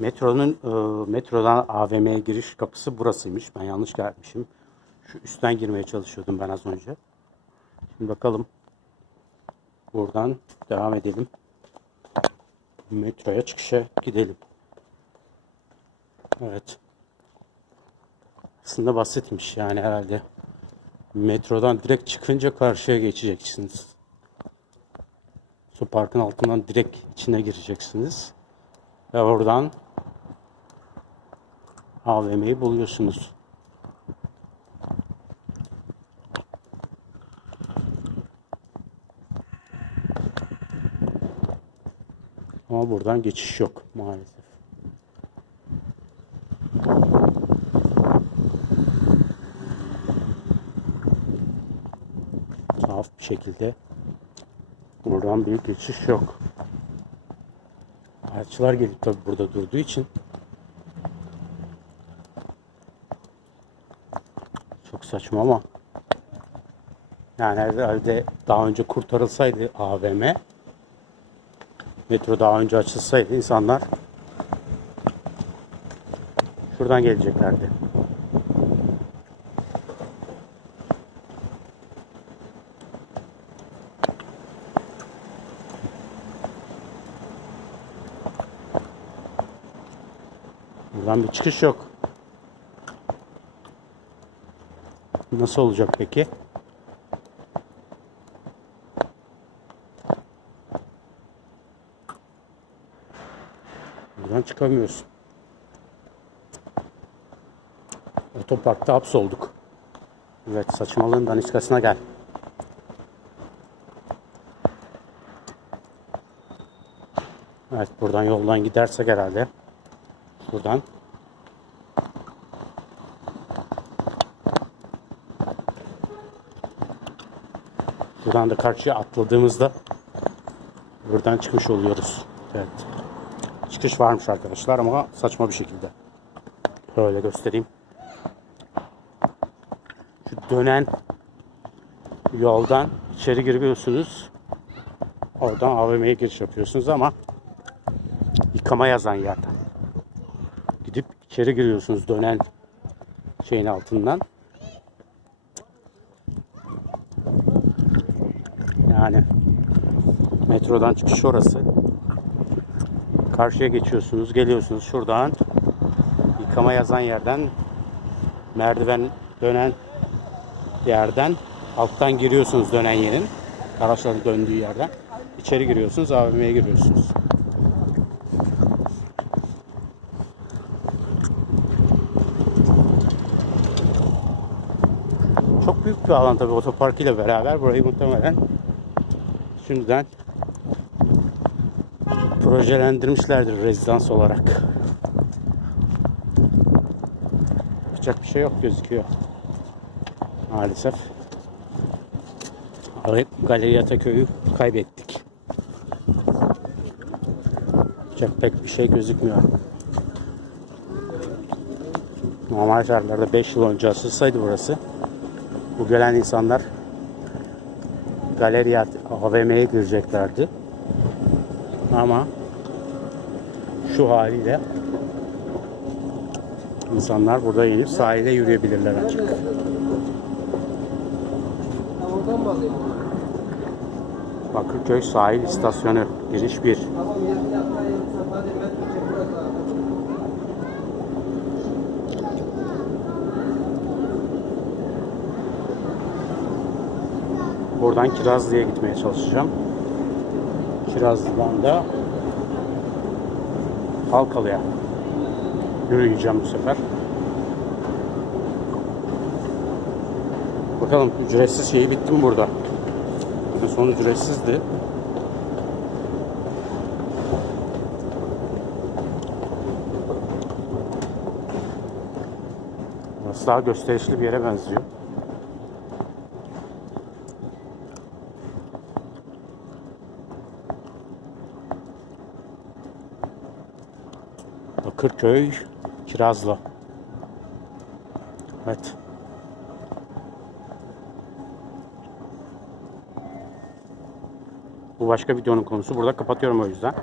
Metronun e, metrodan AVM'ye giriş kapısı burasıymış. Ben yanlış gelmişim. Şu üstten girmeye çalışıyordum ben az önce. Şimdi bakalım. Buradan devam edelim. Metroya çıkışa gidelim. Evet. Aslında basitmiş yani herhalde. Metrodan direkt çıkınca karşıya geçeceksiniz. Su parkın altından direkt içine gireceksiniz. Ve oradan AVM'yi buluyorsunuz. Ama buradan geçiş yok maalesef. Tuhaf bir şekilde buradan bir geçiş yok. Araçlar gelip tabi burada durduğu için çok saçma ama yani herhalde daha önce kurtarılsaydı AVM metro daha önce açılsaydı insanlar şuradan geleceklerdi. Buradan bir çıkış yok. Nasıl olacak peki? Buradan çıkamıyorsun. Otoparkta hapsolduk. Evet saçmalığın daniskasına gel. Evet buradan yoldan gidersek herhalde. Buradan. Buradan da karşıya atladığımızda buradan çıkmış oluyoruz. Evet. Çıkış varmış arkadaşlar ama saçma bir şekilde. Böyle göstereyim. Şu dönen yoldan içeri giriyorsunuz. Oradan AVM'ye giriş yapıyorsunuz ama yıkama yazan yerden. Gidip içeri giriyorsunuz dönen şeyin altından. Yani metrodan çıkış orası. Karşıya geçiyorsunuz, geliyorsunuz şuradan yıkama yazan yerden merdiven dönen yerden alttan giriyorsunuz dönen yerin araçların döndüğü yerden içeri giriyorsunuz AVM'ye giriyorsunuz. Çok büyük bir alan tabii otopark ile beraber burayı muhtemelen şimdiden projelendirmişlerdir rezidans olarak. Yapacak bir şey yok gözüküyor. Maalesef. Galeriyata köyü kaybettik. Yapacak pek bir şey gözükmüyor. Normal şartlarda 5 yıl önce açılsaydı burası bu gelen insanlar galeriye AVM'ye gireceklerdi. Ama şu haliyle insanlar burada inip sahile yürüyebilirler açık. Bakırköy sahil istasyonu giriş 1. Buradan Kirazlı'ya gitmeye çalışacağım. Kirazlı'dan da Halkalı'ya yürüyeceğim bu sefer. Bakalım ücretsiz şeyi bitti mi burada? En son ücretsizdi. Burası daha gösterişli bir yere benziyor. Bakırköy, Kirazlı. Evet. Bu başka videonun konusu. Burada kapatıyorum o yüzden.